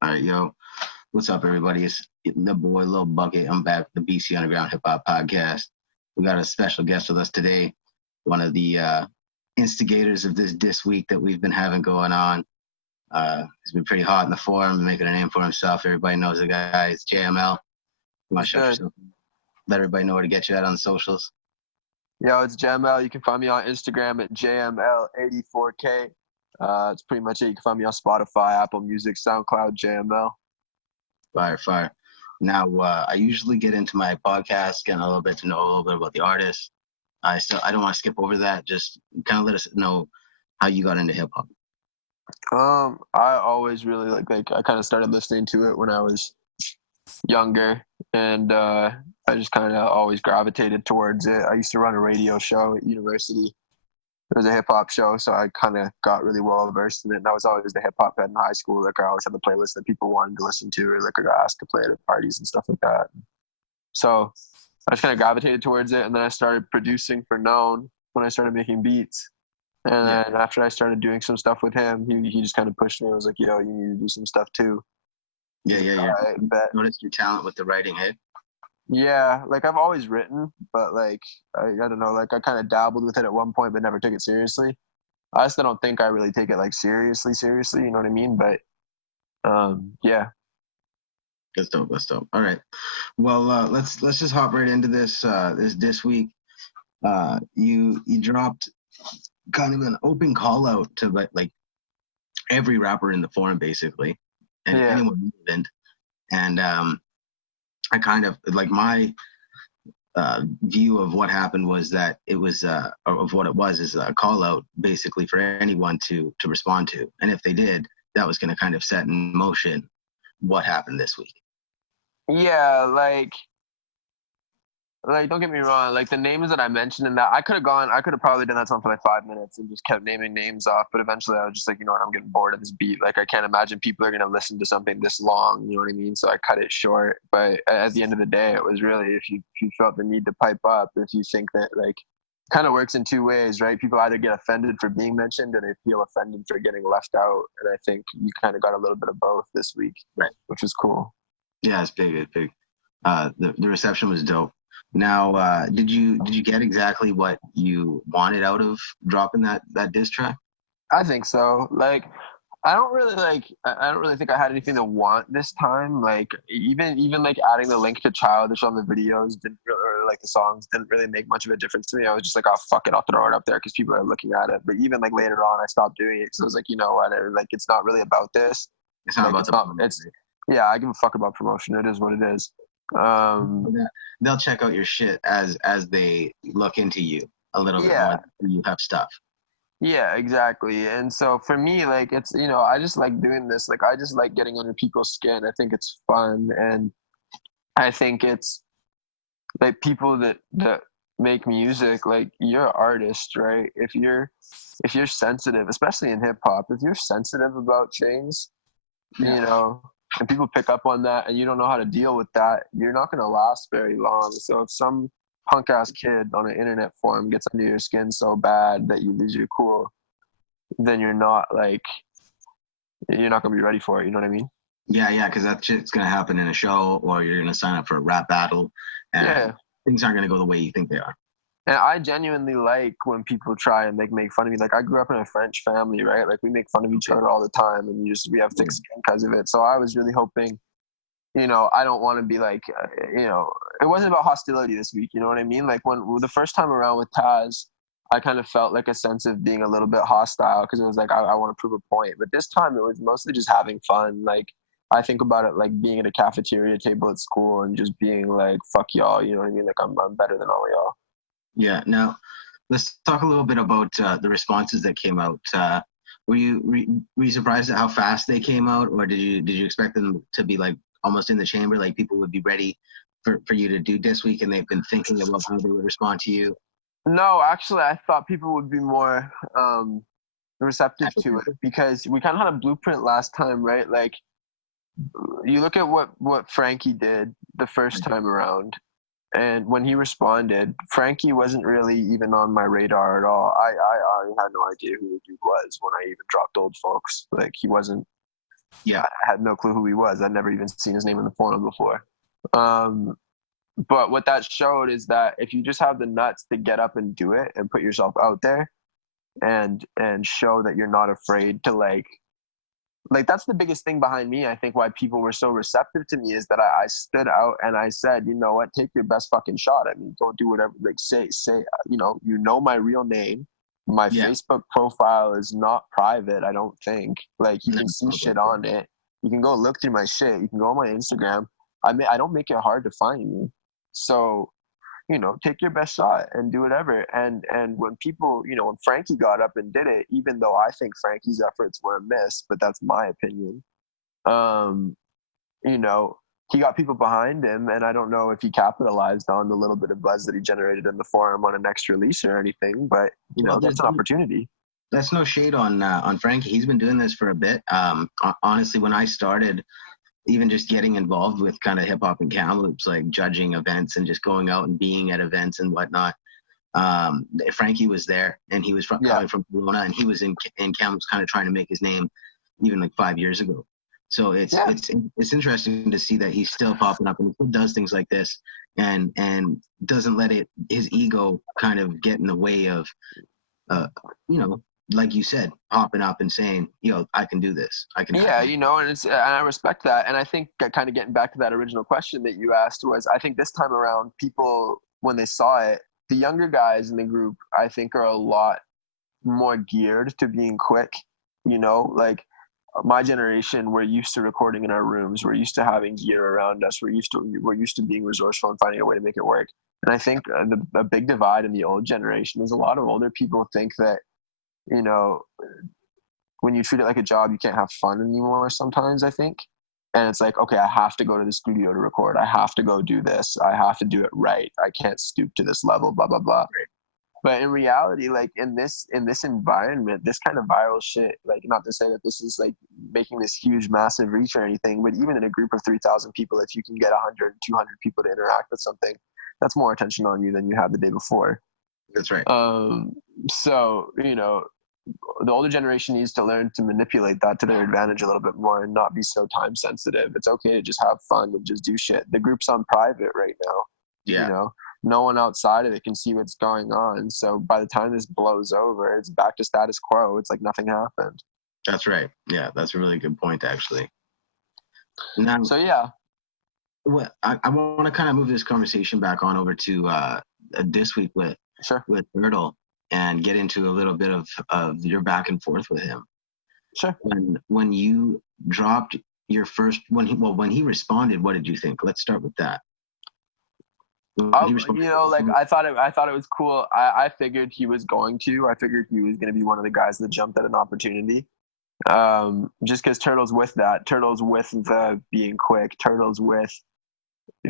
All right, yo. What's up, everybody? It's the boy Lil Bukkit. I'm back with the BC Underground Hip Hop Podcast. We got a special guest with us today, one of the instigators of this week that we've been having going on. He's been pretty hot in the forum, making a name for himself. Everybody knows the guy. It's JML. You want to shout Good. yourself? Let everybody know where to get you at on the socials. Yo, it's JML. You can find me on Instagram at JML84K. It's pretty much it. You can find me on Spotify, Apple Music, SoundCloud, JML. Fire. Now, I usually get into my podcast, getting a little bit to know a little bit about the artist. I don't want to skip over that. Just kind of let us know how you got into hip hop. I always really like I kind of started listening to it when I was younger, and I just kind of always gravitated towards it. I used to run a radio show at university. It was a hip hop show, so I kind of got really well versed in it. And I was always the hip hop head in high school. Like I always had the playlist that people wanted to listen to, or like I got asked to play at parties and stuff like that. So I just kind of gravitated towards it, and then I started producing for Known when I started making beats. And then after I started doing some stuff with him, he just kind of pushed me. I was like, "Yo, you need to do some stuff too." Yeah. I bet. Noticed your talent with the writing, hey? Yeah, like I've always written, but like I don't know, like I kind of dabbled with it at one point, but never took it seriously. I still don't think I really take it like seriously. You know what I mean? But yeah. That's dope. All right. Well, let's just hop right into this week. You dropped kind of an open call out to like every rapper in the forum, basically, and Yeah. anyone relevant. And I kind of like my view of what happened was that it was of what it was is a call out basically for anyone to respond to, and if they did, that was going to kind of set in motion what happened this week. Yeah, like don't get me wrong, like the names that I mentioned in that, I could have probably done that song for like 5 minutes and just kept naming names off, but eventually I was just like, you know what, I'm getting bored of this beat. Like I can't imagine people are gonna listen to something this long, you know what I mean? So I cut it short. But at the end of the day, it was really if you felt the need to pipe up, if you think that like kind of works in two ways, right? People either get offended for being mentioned or they feel offended for getting left out. And I think you kind of got a little bit of both this week, Right. which was cool. Yeah, it's big. The reception was dope. Now, did you get exactly what you wanted out of dropping that diss track? I think so. Like, I don't really think I had anything to want this time. Like, even like adding the link to Childish on the videos didn't really, or like the songs didn't really make much of a difference to me. I was just like, oh fuck it, I'll throw it up there because people are looking at it. But even like later on, I stopped doing it because I was like, you know what, like it's not really about this. It's not Like, about it's the not. It's yeah, I give a fuck about promotion. It is what it is. They'll check out your shit as they look into you a little bit Yeah. more. You have stuff. Yeah, exactly. And so for me, like it's I just like doing this. Like I just like getting under people's skin. I think it's fun, and I think it's like people that make music. Like you're an artist, right? If you're sensitive, especially in hip hop, if you're sensitive about things, and people pick up on that, and you don't know how to deal with that, you're not gonna last very long. So if some punk ass kid on an internet forum gets under your skin so bad that you lose your cool, then you're not gonna be ready for it. You know what I mean? Yeah, because that shit's gonna happen in a show, or you're gonna sign up for a rap battle, and Yeah. things aren't gonna go the way you think they are. And I genuinely like when people try and make fun of me. Like I grew up in a French family, right? Like we make fun of each other all the time, and we have thick skin because of it. So I was really hoping, I don't want to be like, it wasn't about hostility this week. You know what I mean? Like when the first time around with Taz, I kind of felt like a sense of being a little bit hostile because it was like I want to prove a point. But this time it was mostly just having fun. Like I think about it like being at a cafeteria table at school and just being like, "Fuck y'all," you know what I mean? Like I'm better than all y'all. Yeah. Now, let's talk a little bit about the responses that came out. Were you surprised at how fast they came out, or did you expect them to be like almost in the chamber, like people would be ready for you to do this week, and they've been thinking about how they would respond to you? No, actually, I thought people would be more receptive to it because we kind of had a blueprint last time, right? Like, you look at what Frankie did the first time around, and when he responded, Frankie wasn't really even on my radar at all. I had no idea who the dude was when I even dropped Old Folks. Like, he wasn't Yeah. I had no clue who he was. I'd never even seen his name in the forum before. But what that showed is that if you just have the nuts to get up and do it and put yourself out there and show that you're not afraid to like that's the biggest thing behind me. I think why people were so receptive to me is that I stood out and I said, you know what, take your best fucking shot. I mean, go do whatever, like say, you know my real name. My Facebook profile is not private, I don't think. Like you can see shit on it. You can go look through my shit. You can go on my Instagram. I don't make it hard to find me. So you know, take your best shot and do whatever. And when people, you know, when Frankie got up and did it, even though I think Frankie's efforts were a miss, but that's my opinion. You know, he got people behind him, and I don't know if he capitalized on the little bit of buzz that he generated in the forum on a next release or anything, but you know, that's an opportunity. That's no shade on Frankie. He's been doing this for a bit. Honestly, when I started, even just getting involved with kind of hip hop and Kamloops, like judging events and just going out and being at events and whatnot. Frankie was there, and he was coming from Kelowna, and he was in Kamloops, kind of trying to make his name, even like 5 years ago. So it's interesting to see that he's still popping up and he does things like this, and doesn't let his ego kind of get in the way of, you know, like you said, popping up and saying, you know, I can do this. I can. You know, and I respect that. And I think kind of getting back to that original question that you asked was, I think this time around, people, when they saw it, the younger guys in the group, I think are a lot more geared to being quick, you know, like my generation, we're used to recording in our rooms. We're used to having gear around us. We're used to being resourceful and finding a way to make it work. And I think the big divide in the old generation is a lot of older people think that, you know, when you treat it like a job, you can't have fun anymore sometimes, I think. And it's like, okay, I have to go to the studio to record. I have to go do this. I have to do it right. I can't stoop to this level, blah, blah, blah. Right. But in reality, like in this environment, this kind of viral shit, like not to say that this is like making this huge, massive reach or anything, but even in a group of 3,000 people, if you can get 100, 200 people to interact with something, that's more attention on you than you had the day before. That's right. So, you know, the older generation needs to learn to manipulate that to their advantage a little bit more and not be so time sensitive. It's okay to just have fun and just do shit. The group's on private right now. Yeah. You know, no one outside of it can see what's going on. So by the time this blows over, it's back to status quo. It's like nothing happened. That's right. Yeah, that's a really good point, actually. Now, so yeah. Well, I want to kind of move this conversation back on over to this week with Turtle and get into a little bit of your back and forth with him. Sure. When you dropped your first, when he responded, what did you think? Let's start with that. You know, like I thought it was cool. I figured he was going to. I figured he was going to be one of the guys that jumped at an opportunity. Just because Turtle's with that. Turtle's with the being quick. Turtle's with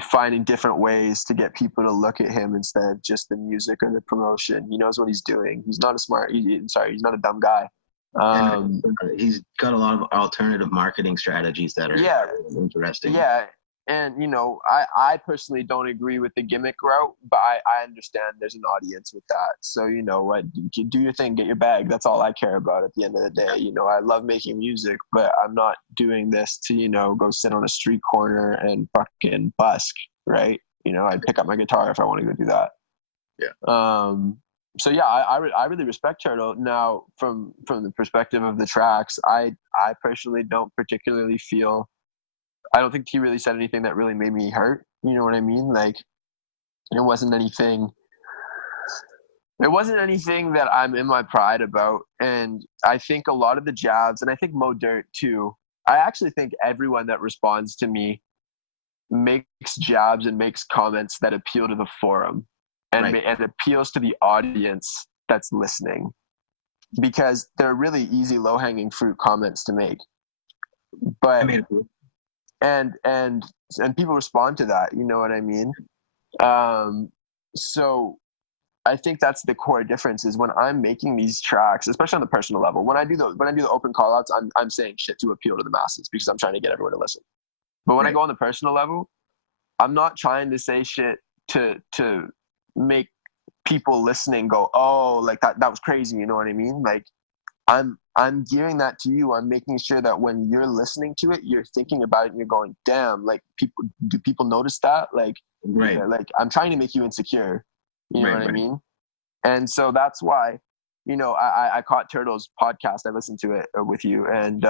finding different ways to get people to look at him instead of just the music or the promotion. He knows what he's doing. He's not he's not a dumb guy. He's got a lot of alternative marketing strategies that are interesting. Yeah. And, you know, I personally don't agree with the gimmick route, but I understand there's an audience with that. So, you know what, do your thing, get your bag. That's all I care about at the end of the day. You know, I love making music, but I'm not doing this to, you know, go sit on a street corner and fucking busk, right? You know, I'd pick up my guitar if I want to go do that. Yeah. So yeah, I really respect Turtle. Now, from the perspective of the tracks, I personally don't particularly feel. I don't think he really said anything that really made me hurt. You know what I mean? Like, it wasn't anything that I'm in my pride about. And I think a lot of the jabs, and I think Mo Dirt too, I actually think everyone that responds to me makes jabs and makes comments that appeal to the forum and appeals to the audience that's listening, because they're really easy, low-hanging fruit comments to make. But and people respond to that, you know what I mean? So I think that's the core difference, is when I'm making these tracks, especially on the personal level, when I do the open call outs, I'm saying shit to appeal to the masses because I'm trying to get everyone to listen. But when I go on the personal level, I'm not trying to say shit to make people listening go, oh, like that was crazy, you know what I mean? Like, I'm gearing that to you. I'm making sure that when you're listening to it, you're thinking about it and you're going, damn, like do people notice that? Like, Right. like I'm trying to make you insecure. You know Right. what I Right. mean? And so that's why, I caught Turtle's podcast. I listened to it with you. And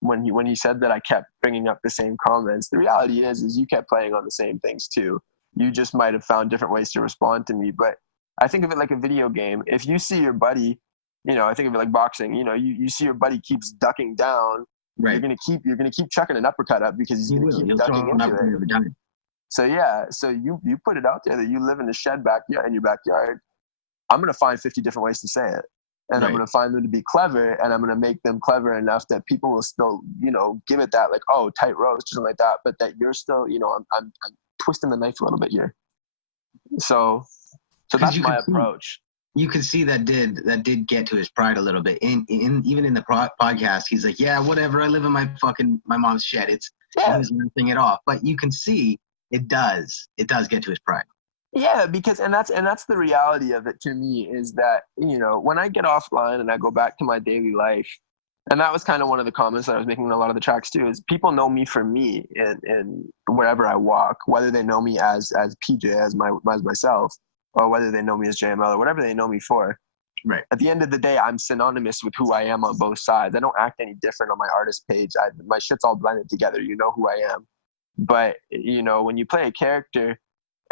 when he said that I kept bringing up the same comments, the reality is you kept playing on the same things too. You just might have found different ways to respond to me. But I think of it like a video game. If you see your buddy, I think of it like boxing. You see your buddy keeps ducking down, Right. you're gonna keep chucking an uppercut up because he's You gonna will. keep You'll ducking throw it into up it. every time. So yeah, so you put it out there that you live in a shed backyard in your backyard. I'm gonna find 50 different ways to say it, and I'm Right. gonna find them to be clever, and I'm gonna make them clever enough that people will still, give it that like, oh, tight roast, something like that, but that you're still, I'm twisting the knife a little bit here. So Because that's my approach. You could see that did get to his pride a little bit. In even in the podcast, he's like, yeah, whatever. I live in my mom's shed. He was laughing it off, but you can see it does get to his pride. Yeah, because and that's the reality of it to me is that, when I get offline and I go back to my daily life, and that was kind of one of the comments that I was making in a lot of the tracks too, is people know me for me in wherever I walk, whether they know me as PJ, as myself, or whether they know me as JML or whatever they know me for. Right. At the end of the day, I'm synonymous with who I am on both sides. I don't act any different on my artist page. My shit's all blended together. You know who I am. But, when you play a character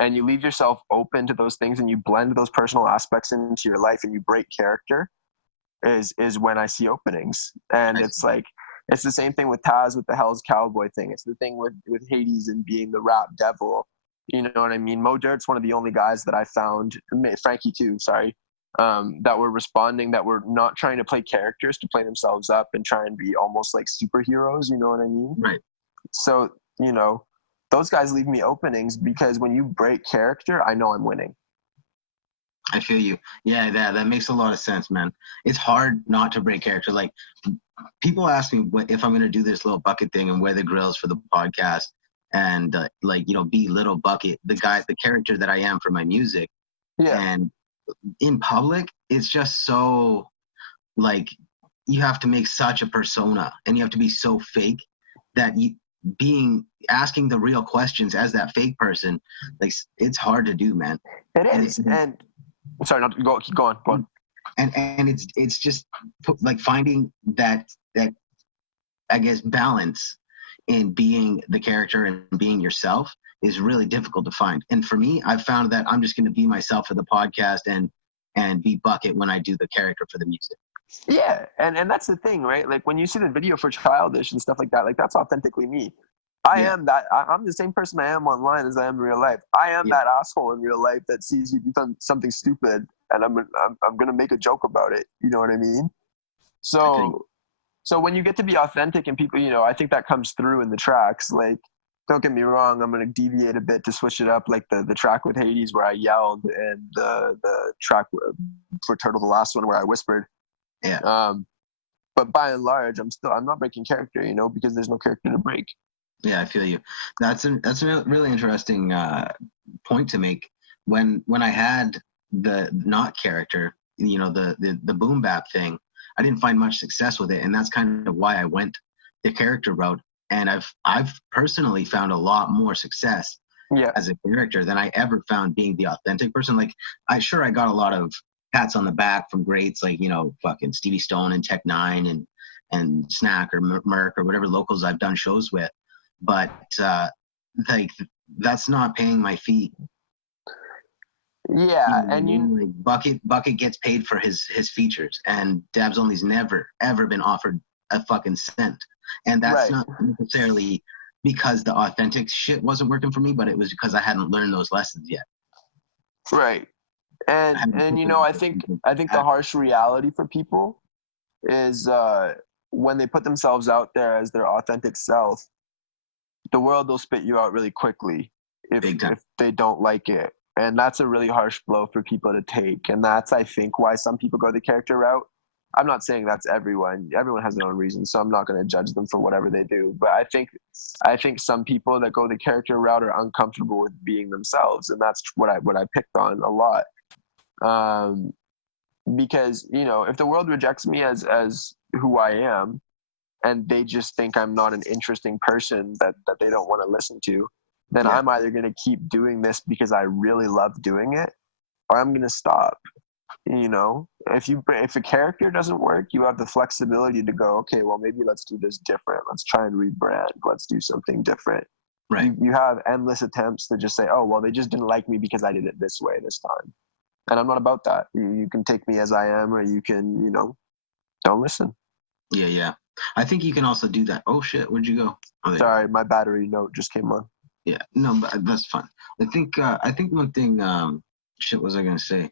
and you leave yourself open to those things and you blend those personal aspects into your life and you break character is when I see openings. And it's like, it's the same thing with Taz with the Hell's Cowboy thing. It's the thing with Hades and being the rap devil. You know what I mean? Mo Dirt's one of the only guys that I found, Frankie too, sorry, that were responding, that were not trying to play characters to play themselves up and try and be almost like superheroes. You know what I mean? Right. So, those guys leave me openings because when you break character, I know I'm winning. I feel you. Yeah, that makes a lot of sense, man. It's hard not to break character. Like, people ask me if I'm going to do this Lil Bukkit thing and wear the grills for the podcast and be Lil Bukkit, the character that I am for my music. Yeah. And in public, it's just so like you have to make such a persona and you have to be so fake that asking the real questions as that fake person, like it's hard to do, man. It is. And sorry, not to keep going. Go on. And it's just like finding that I guess balance in being the character and being yourself is really difficult to find. And for me, I've found that I'm just going to be myself for the podcast and be Bukkit when I do the character for the music. Yeah, and that's the thing, right? Like when you see the video for Childish and stuff like that, like that's authentically me. I'm the same person I am online as I am in real life. I am that asshole in real life that sees you do something stupid and I'm gonna make a joke about it. You know what I mean? So when you get to be authentic and people, I think that comes through in the tracks. Like, don't get me wrong, I'm gonna deviate a bit to switch it up, like the track with Hades where I yelled and the track for Turtle, the last one where I whispered. Yeah. But by and large, I'm not breaking character, because there's no character to break. Yeah, I feel you. That's a really interesting point to make. When I had the not character, the boom bap thing, I didn't find much success with it, and that's kind of why I went the character route. And I've personally found a lot more success as a character than I ever found being the authentic person. Like I got a lot of pats on the back from greats like fucking Stevie Stone and Tech Nine and Snack or Merc or whatever locals I've done shows with. But like that's not paying my fee. Yeah, like Bukkit gets paid for his features, and Dabs Only's never ever been offered a fucking cent, and that's not necessarily because the authentic shit wasn't working for me, but it was because I hadn't learned those lessons yet. Right, and I think the harsh reality for people is when they put themselves out there as their authentic self, the world will spit you out really quickly if they don't like it. And that's a really harsh blow for people to take. And that's, I think, why some people go the character route. I'm not saying that's everyone. Everyone has their own reasons, so I'm not going to judge them for whatever they do. But I think some people that go the character route are uncomfortable with being themselves, and that's what I picked on a lot. because, you know, if the world rejects me as who I am, and they just think I'm not an interesting person that they don't want to listen to, then Yeah. I'm either going to keep doing this because I really love doing it, or I'm going to stop. You know, if a character doesn't work, you have the flexibility to go, okay, well, maybe let's do this different. Let's try and rebrand. Let's do something different. Right. You have endless attempts to just say, oh, well, they just didn't like me because I did it this way this time. And I'm not about that. You can take me as I am, or you can, you know, don't listen. Yeah, yeah. I think you can also do that. Oh shit, where'd you go? Oh, Sorry, my battery note just came on. Yeah, no, but that's fun. I think one thing. Shit, was I gonna say?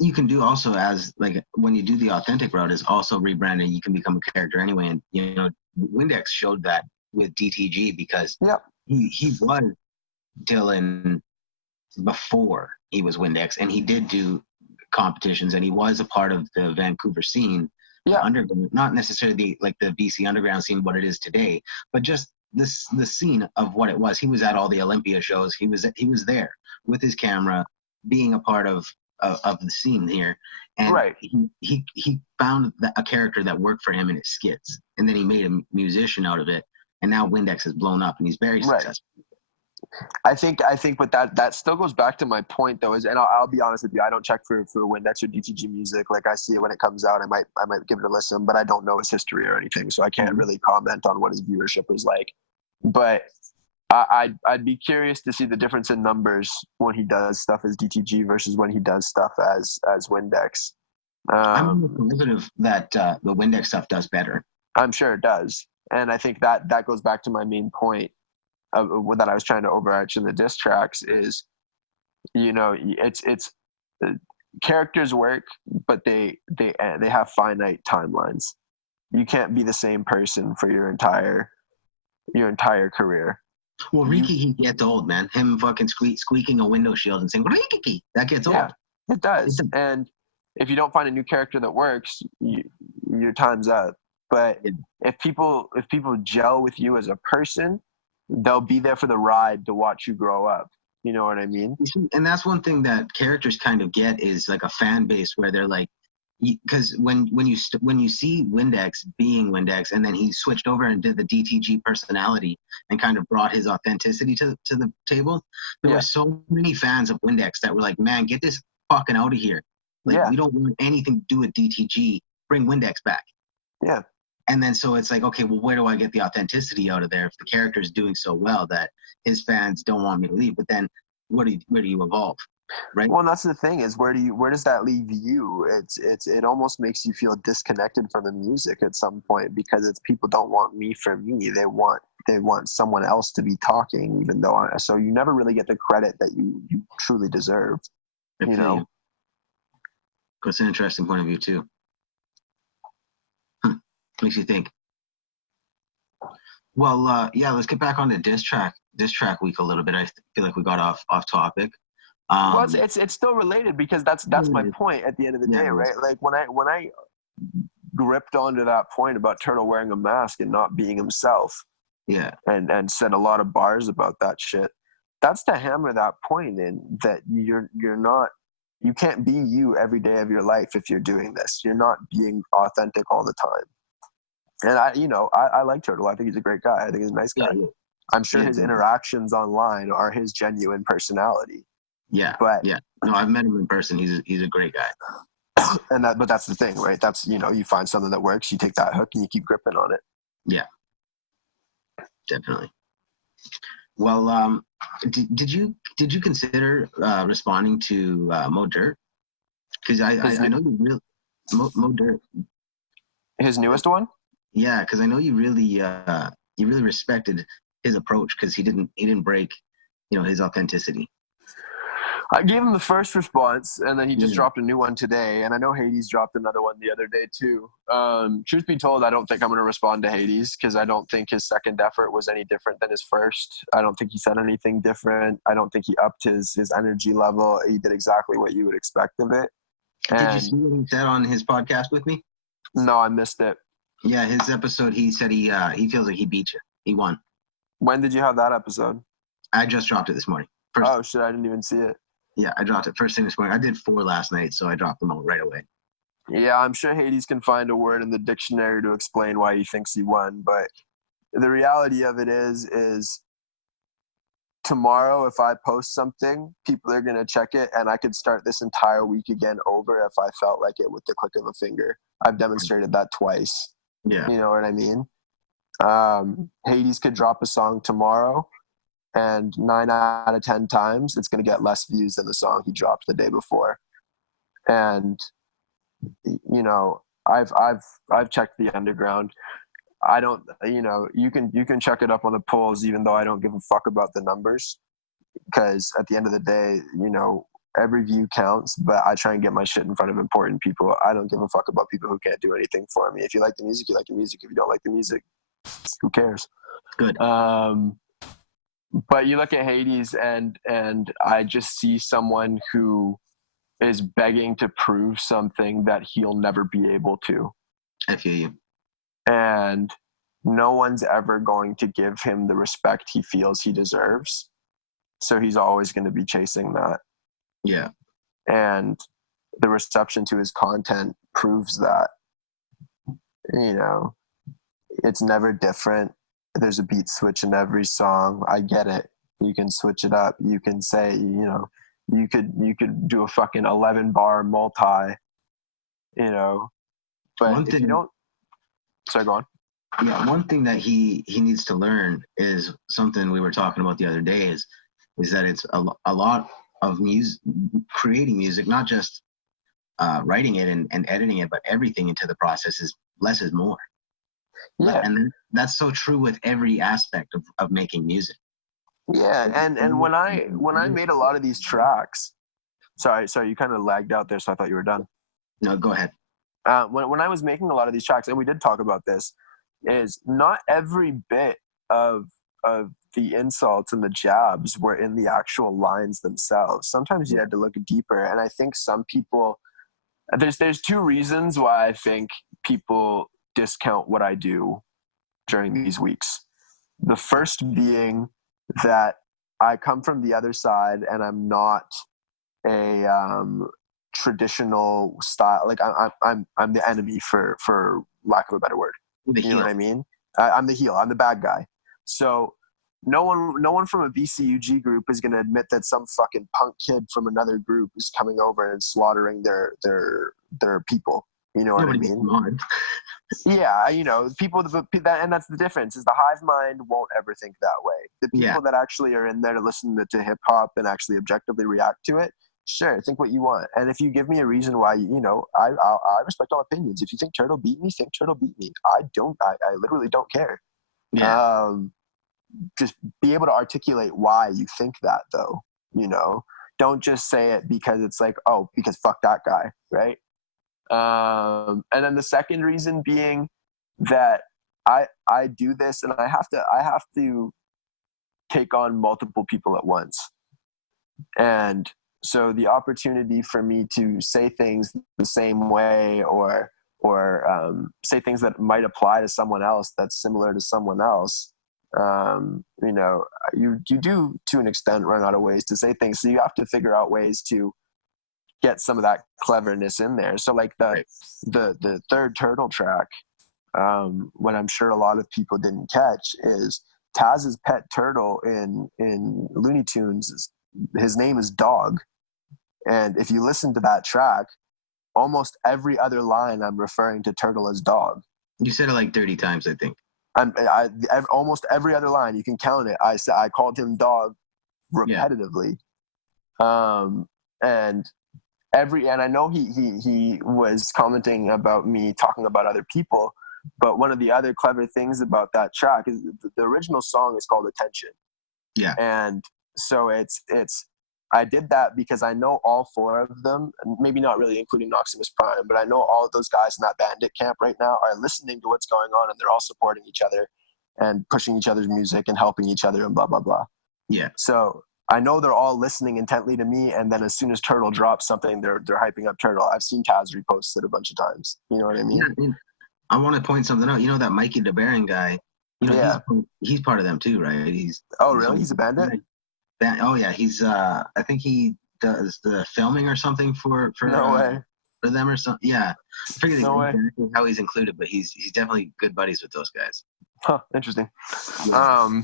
You can do also, as like when you do the authentic route, is also rebranding. You can become a character anyway, and you know, Windex showed that with DTG because Yep. he was Dylan before he was Windex, and he did do competitions, and he was a part of the Vancouver scene, Yeah. underground, not necessarily the BC underground scene, what it is today, but just the scene of what it was. He was at all the Olympia shows. He was there with his camera, being a part of the scene here, and Right. he found a character that worked for him in his skits, and then he made a musician out of it, and now Windex has blown up, and he's very successful. I think, but that still goes back to my point though, and I'll be honest with you, I don't check for Windex or DTG music. Like, I see it when it comes out, I might give it a listen, but I don't know his history or anything, so I can't really comment on what his viewership is like. But I'd be curious to see the difference in numbers when he does stuff as DTG versus when he does stuff as Windex. I'm positive that the Windex stuff does better. I'm sure it does, and I think that goes back to my main point that I was trying to overarch in the diss tracks is, you know, it's characters work, but they have finite timelines. You can't be the same person for your entire career. Well, Riki, he gets old, man. Him fucking squeaking a window shield and saying Riki, that gets old. Yeah, it does. And if you don't find a new character that works, your time's up. But if people gel with you as a person, they'll be there for the ride to watch you grow up. You know what I mean? And that's one thing that characters kind of get, is like a fan base where they're like, because when you see Windex being Windex, and then he switched over and did the DTG personality and kind of brought his authenticity to the table, there were so many fans of Windex that were like, man, get this fucking out of here. Like, we don't want anything to do with DTG. Bring Windex back. Yeah. And then so it's like, okay, well, where do I get the authenticity out of there if the character is doing so well that his fans don't want me to leave? But then where do you evolve, right? Well, and that's the thing, is where does that leave you? It almost makes you feel disconnected from the music at some point, because it's, people don't want me for me. They want someone else to be talking, even though so you never really get the credit that you truly deserve. You know, That's an interesting point of view too. Makes you think. Well, yeah, let's get back on to diss track week a little bit. I feel like we got off topic. Well, it's still related, because that's my point at the end of the day, right? Like, when I gripped onto that point about Turtle wearing a mask and not being himself, and said a lot of bars about that shit, that's to hammer that point in, that you're not, you can't be you every day of your life if you're doing this. You're not being authentic all the time. And I like Turtle. I think he's a great guy. I think he's a nice guy. Yeah. I'm sure his interactions online are his genuine personality. Yeah. But no, I've met him in person. He's a great guy. But that's the thing, right? That's, you find something that works, you take that hook and you keep gripping on it. Yeah. Definitely. Well, did you consider responding to Mo Dirt? Because I know you really Mo Dirt. His newest one? Yeah, because I know you really respected his approach, because he didn't break, his authenticity. I gave him the first response, and then he just dropped a new one today, and I know Hades dropped another one the other day too. Truth be told, I don't think I'm going to respond to Hades, because I don't think his second effort was any different than his first. I don't think he said anything different. I don't think he upped his energy level. He did exactly what you would expect of it. Did you see what he said on his podcast with me? No, I missed it. Yeah, his episode, he said he feels like he beat you. He won. When did you have that episode? I just dropped it this morning. Oh shit, I didn't even see it. Yeah, I dropped it first thing this morning. I did 4 last night, so I dropped them all right away. Yeah, I'm sure Hades can find a word in the dictionary to explain why he thinks he won, but the reality of it is tomorrow if I post something, people are going to check it, and I could start this entire week again over if I felt like it with the click of a finger. I've demonstrated that twice. Yeah. You know what I mean? Hades could drop a song tomorrow, and 9 out of 10 times it's going to get less views than the song he dropped the day before. And you know, I've checked the underground. I don't, you can check it up on the polls, even though I don't give a fuck about the numbers, because at the end of the day, every view counts. But I try and get my shit in front of important people. I don't give a fuck about people who can't do anything for me. If you like the music, you like the music. If you don't like the music, who cares? Good. But you look at Hades, and I just see someone who is begging to prove something that he'll never be able to. I feel you. And no one's ever going to give him the respect he feels he deserves. So he's always going to be chasing that. Yeah. And the reception to his content proves that. It's never different. There's a beat switch in every song. I get it. You can switch it up. You can say, you could do a fucking 11-bar multi, but if you don't, sorry, go on. Yeah, one thing that he needs to learn is something we were talking about the other day is that it's a lot of music, creating music, not just writing it and editing it, but everything into the process is less is more. Yeah. And that's so true with every aspect of making music. Yeah, and when I made a lot of these tracks, sorry, you kind of lagged out there, so I thought you were done. No, go ahead. When I was making a lot of these tracks, and we did talk about this, is not every bit of the insults and the jabs were in the actual lines themselves. Sometimes you had to look deeper, and I think some people, there's 2 reasons why I think people discount what I do during these weeks. The first being that I come from the other side, and I'm not a traditional style. Like I'm the enemy for lack of a better word. You know what I mean? I'm the heel. I'm the bad guy. So no one from a BCUG group is going to admit that some fucking punk kid from another group is coming over and slaughtering their people. You know what I mean? Yeah, people that, and that's the difference, is the hive mind won't ever think that way. The people that actually are in there to listen to hip hop and actually objectively react to it, sure, think what you want. And if you give me a reason why, I respect all opinions. If you think Turtle beat me, think Turtle beat me. I literally don't care. Yeah. Just be able to articulate why you think that, though. Don't just say it because it's like, oh, because fuck that guy, right? And then the second reason being that I do this, and I have to take on multiple people at once. And so the opportunity for me to say things the same way, or say things that might apply to someone else that's similar to someone else, you do to an extent run out of ways to say things. So you have to figure out ways to get some of that cleverness in there. So like the third Turtle track, what I'm sure a lot of people didn't catch is Taz's pet turtle in Looney Tunes, his name is Dog. And if you listen to that track, almost every other line I'm referring to Turtle as Dog. You said it like 30 times, I think. Almost every other line, you can count it. I called him Dog repetitively. Yeah. And I know he was commenting about me talking about other people, but one of the other clever things about that track is the original song is called Attention. Yeah. And so it's I did that because I know all 4 of them, maybe not really including Noximus Prime, but I know all of those guys in that bandit camp right now are listening to what's going on, and they're all supporting each other and pushing each other's music and helping each other and blah, blah, blah. Yeah. So I know they're all listening intently to me, and then as soon as Turtle drops something, they're hyping up Turtle. I've seen Taz repost it a bunch of times. You know what I mean? Yeah, I want to point something out. You know that Mikey DeBaron guy? He's part of them too, right? Really? He's a bandit? Oh yeah, he's I think he does the filming or something for No way. for them or something. Yeah, I forget No way. exactly how he's included, but he's definitely good buddies with those guys. Huh, interesting. Yeah.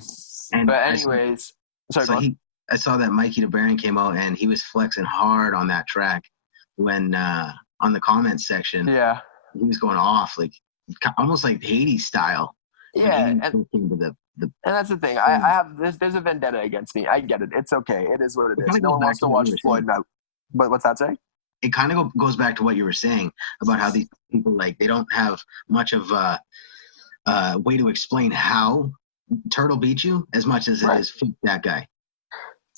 And But anyways, sorry, go on. I saw that Mikey DeBaron came out and he was flexing hard on that track when on the comments section. Yeah. He was going off like almost like Hades style. Yeah, and that's the thing. I have there's a vendetta against me. I get it. It's okay. It is what it is. No one wants to watch Floyd now. But what's that say? It kind of goes back to what you were saying about how these people, like, they don't have much of a way to explain how Turtle beat you as much as it is that guy.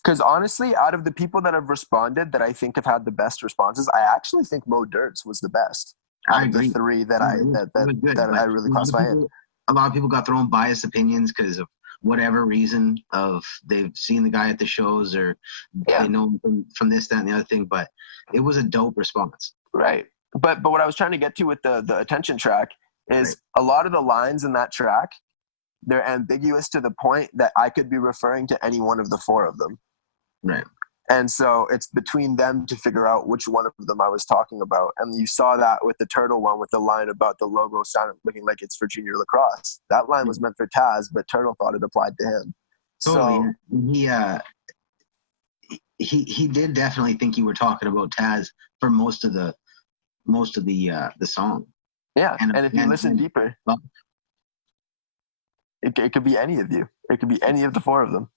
Because honestly, out of the people that have responded that I think have had the best responses, I actually think Mo Dirts was the best. I agree. The three that I really classify in. A lot of people got their own biased opinions because of whatever reason of they've seen the guy at the shows or they know him from this, that, and the other thing. But it was a dope response. Right. But what I was trying to get to with the attention track is a lot of the lines in that track, they're ambiguous to the point that I could be referring to any one of the four of them. Right. And so it's between them to figure out which one of them I was talking about. And you saw that with the Turtle one with the line about the logo sounding looking like it's for junior lacrosse. That line was meant for Taz, but Turtle thought it applied to him. Totally. So he did definitely think you were talking about Taz for most of the song. Yeah. And if you listen deeper, it could be any of you. It could be any of the four of them.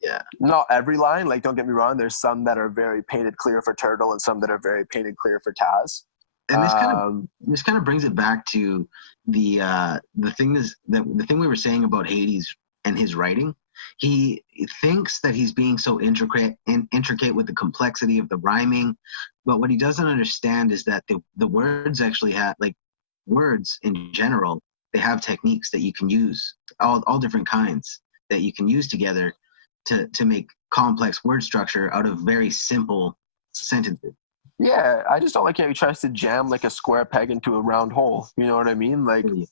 Yeah. Not every line, like, don't get me wrong, there's some that are very painted clear for Turtle and some that are very painted clear for Taz. And this kind of brings it back to the thing we were saying about Hades and his writing. He thinks that he's being so intricate with the complexity of the rhyming, but what he doesn't understand is that the words actually have, like, words in general, they have techniques that you can use, all different kinds that you can use together to make complex word structure out of very simple sentences. Yeah, I just don't like how he tries to jam like a square peg into a round hole. You know what I mean? Like, you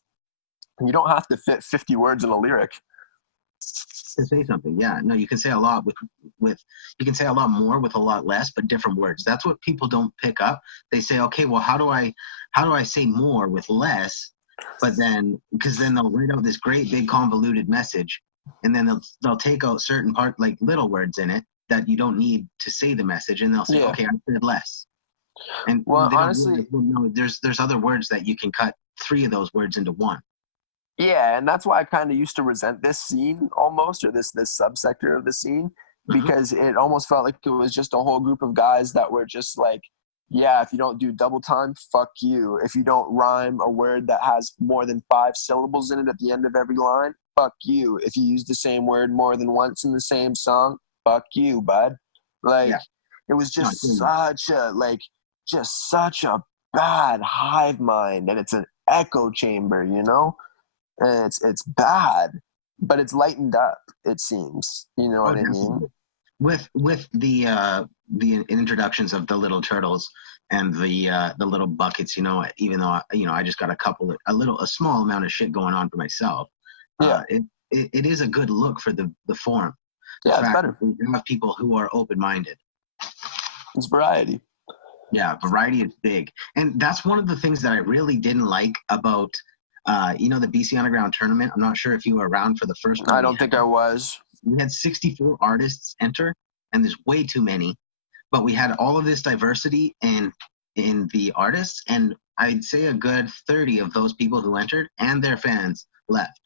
don't have to fit 50 words in a lyric to say something. Yeah, no, you can say a lot with you can say a lot more with a lot less, but different words. That's what people don't pick up. They say, okay, well, how do I say more with less? But then, because then they'll write out this great big convoluted message, and then they'll take out certain part, like little words in it that you don't need to say the message, and they'll say, okay, I said less. And honestly, there's other words that you can cut 3 of those words into one. Yeah, and that's why I kind of used to resent this scene almost, or this subsector of the scene, because it almost felt like it was just a whole group of guys that were just like, yeah, if you don't do double time, fuck you. If you don't rhyme a word that has more than 5 syllables in it at the end of every line, fuck you. If you use the same word more than once in the same song, fuck you, bud. Like, it was just such a bad hive mind, and it's an echo chamber, you know? And it's bad, but it's lightened up, it seems. You know what I mean? With the introductions of the Little Turtles and the Little Bukkits, you know, even though I just got a small amount of shit going on for myself. It is a good look for the form. Yeah, it's better. We have people who are open-minded. It's variety. Yeah, variety is big, and that's one of the things that I really didn't like about the BC Underground tournament. I'm not sure if you were around for the first one. I don't think I was. We had 64 artists enter, and there's way too many. But we had all of this diversity in the artists, and I'd say a good 30 of those people who entered and their fans left.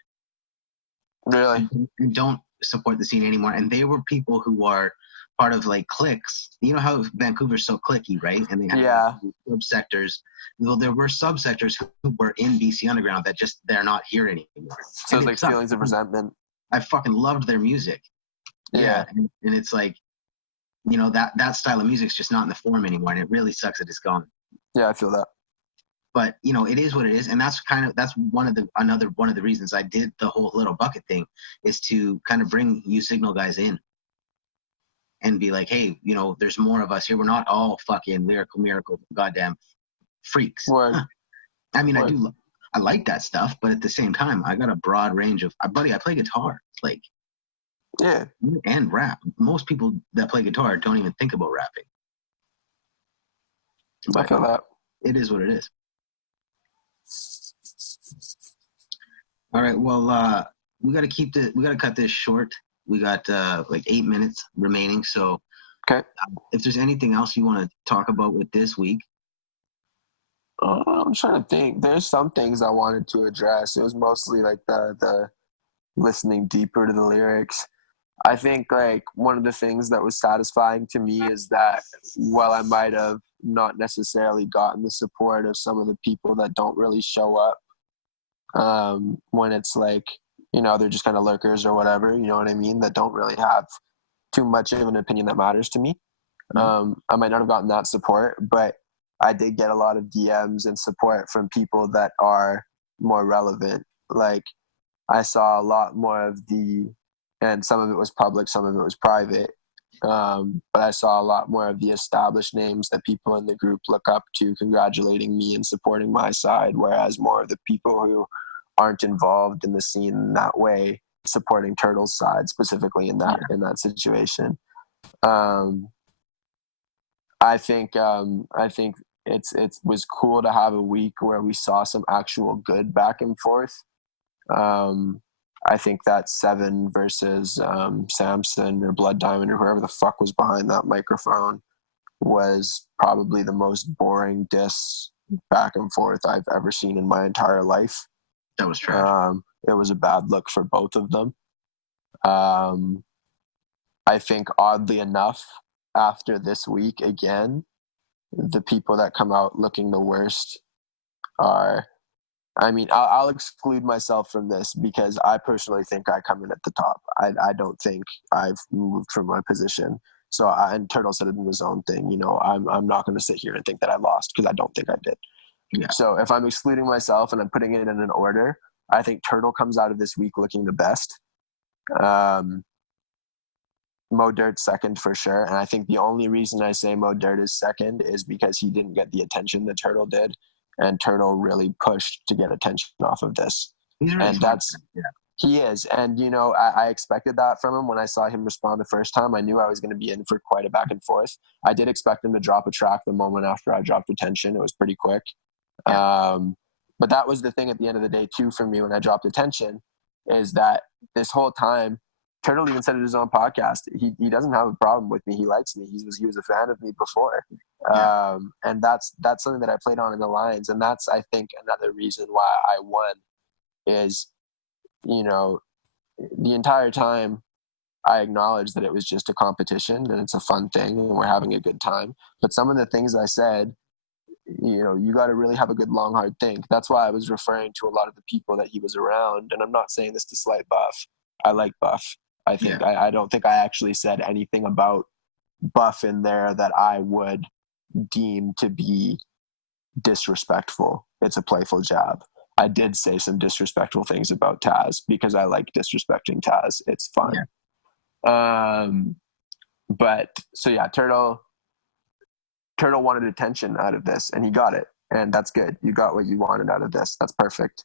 Really? And don't support the scene anymore. And they were people who are part of, like, cliques. You know how Vancouver's so cliquey, right? And they have subsectors. Well, there were subsectors who were in BC Underground that just, they're not here anymore. So it's like feelings of resentment. I fucking loved their music. Yeah. And it's like, that style of music's just not in the form anymore, and it really sucks that it's gone. Yeah, I feel that. But it is what it is, and that's one of the reasons I did the whole Little Bukkit thing, is to kind of bring you Signal guys in and be like, hey, there's more of us here. We're not all fucking lyrical goddamn freaks. Word. I mean, Word. I like that stuff, but at the same time, I got a broad range of, buddy, I play guitar. Like, Yeah. And rap. Most people that play guitar don't even think about rapping. I feel that. It is what it is. All right. Well, we got to cut this short. We got like 8 minutes remaining. So, okay. If there's anything else you want to talk about with this week. I'm trying to think. There's some things I wanted to address. It was mostly like the listening deeper to the lyrics. I think like one of the things that was satisfying to me is that while I might have not necessarily gotten the support of some of the people that don't really show up when it's like, they're just kind of lurkers or whatever, you know what I mean, that don't really have too much of an opinion that matters to me. I might not have gotten that support, but I did get a lot of DMs and support from people that are more relevant. Like I saw a lot more of and some of it was public, some of it was private. But I saw a lot more of the established names that people in the group look up to congratulating me and supporting my side, whereas more of the people who aren't involved in the scene in that way supporting Turtle's side, specifically in that situation. I think it was cool to have a week where we saw some actual good back and forth. I think that Seven versus Samson or Blood Diamond or whoever the fuck was behind that microphone was probably the most boring diss back and forth I've ever seen in my entire life. That was trash. It was a bad look for both of them. I think oddly enough, after this week again, the people that come out looking the worst are, I'll exclude myself from this because I personally think I come in at the top. I don't think I've moved from my position. So, and Turtle said it in his own thing, I'm not going to sit here and think that I lost because I don't think I did. Yeah. So if I'm excluding myself and I'm putting it in an order, I think Turtle comes out of this week looking the best. Mo Dirt second for sure. And I think the only reason I say Mo Dirt is second is because he didn't get the attention that Turtle did. And Turtle really pushed to get attention off of this. He's really and he is. And, I expected that from him when I saw him respond the first time. I knew I was going to be in for quite a back and forth. I did expect him to drop a track the moment after I dropped Attention. It was pretty quick. Yeah. But that was the thing at the end of the day, too, for me when I dropped Attention, is that this whole time, Turtle even said it in his own podcast. He doesn't have a problem with me. He likes me. He was a fan of me before, and that's something that I played on in the lines, and that's I think another reason why I won. Is, the entire time I acknowledged that it was just a competition and it's a fun thing and we're having a good time. But some of the things I said, you got to really have a good long hard think. That's why I was referring to a lot of the people that he was around, and I'm not saying this to slight Buff. I like Buff. I think I don't think I actually said anything about Buff in there that I would deem to be disrespectful. It's a playful jab. I did say some disrespectful things about Taz because I like disrespecting Taz. It's fun. But so yeah, Turtle wanted attention out of this and he got it, and that's good. You got what you wanted out of this. That's perfect.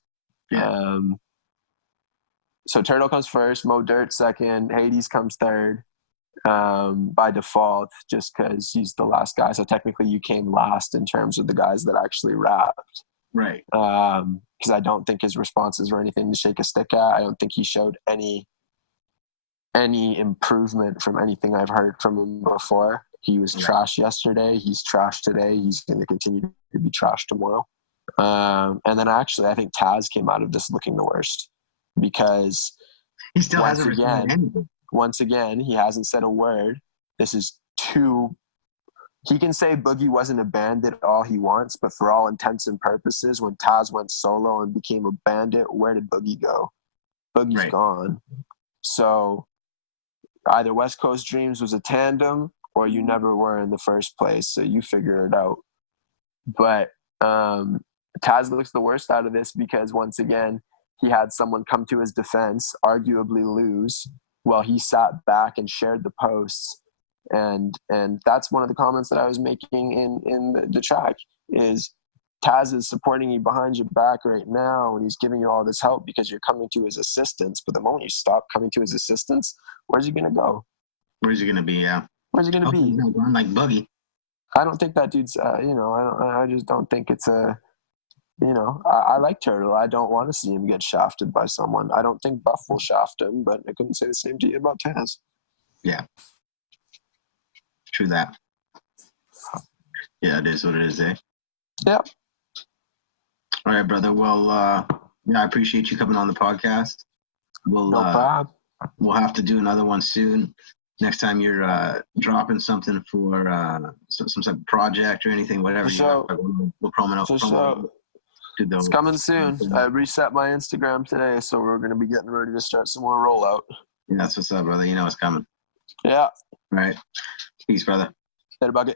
So Turtle comes first, Mo Dirt second, Hades comes third, by default, just because he's the last guy. So technically you came last in terms of the guys that actually rapped. Right. Because I don't think his responses were anything to shake a stick at. I don't think he showed any improvement from anything I've heard from him before. He was trash yesterday. He's trash today. He's going to continue to be trash tomorrow. And then actually, I think Taz came out of this looking the worst because he still hasn't responded anything. Once again, he hasn't said a word. This is he can say Boogie wasn't a bandit all he wants, but for all intents and purposes, when Taz went solo and became a bandit, where did Boogie go? Boogie's gone. So either West Coast Dreams was a tandem or you never were in the first place. So you figure it out. But Taz looks the worst out of this because once again, he had someone come to his defense, arguably lose, while he sat back and shared the posts. And that's one of the comments that I was making in the track is Taz is supporting you behind your back right now, and he's giving you all this help because you're coming to his assistance. But the moment you stop coming to his assistance, where's he gonna go? Where's he gonna be? Yeah. Where's he gonna be? He's not going like Buggy. I don't think that dude's. I just don't think it's a. I like Turtle. I don't want to see him get shafted by someone. I don't think Buff will shaft him, but I couldn't say the same to you about Taz. Yeah. True that. Yeah, it is what it is, eh? Yeah. All right, brother. Well, I appreciate you coming on the podcast. No problem. We'll have to do another one soon. Next time you're dropping something for some type of project or anything, whatever. We'll promote. It's coming soon. I reset my Instagram today, so we're going to be getting ready to start some more rollout. Yeah, that's what's up, brother. You know it's coming. Yeah. All right. Peace, brother. Later, Bukkit.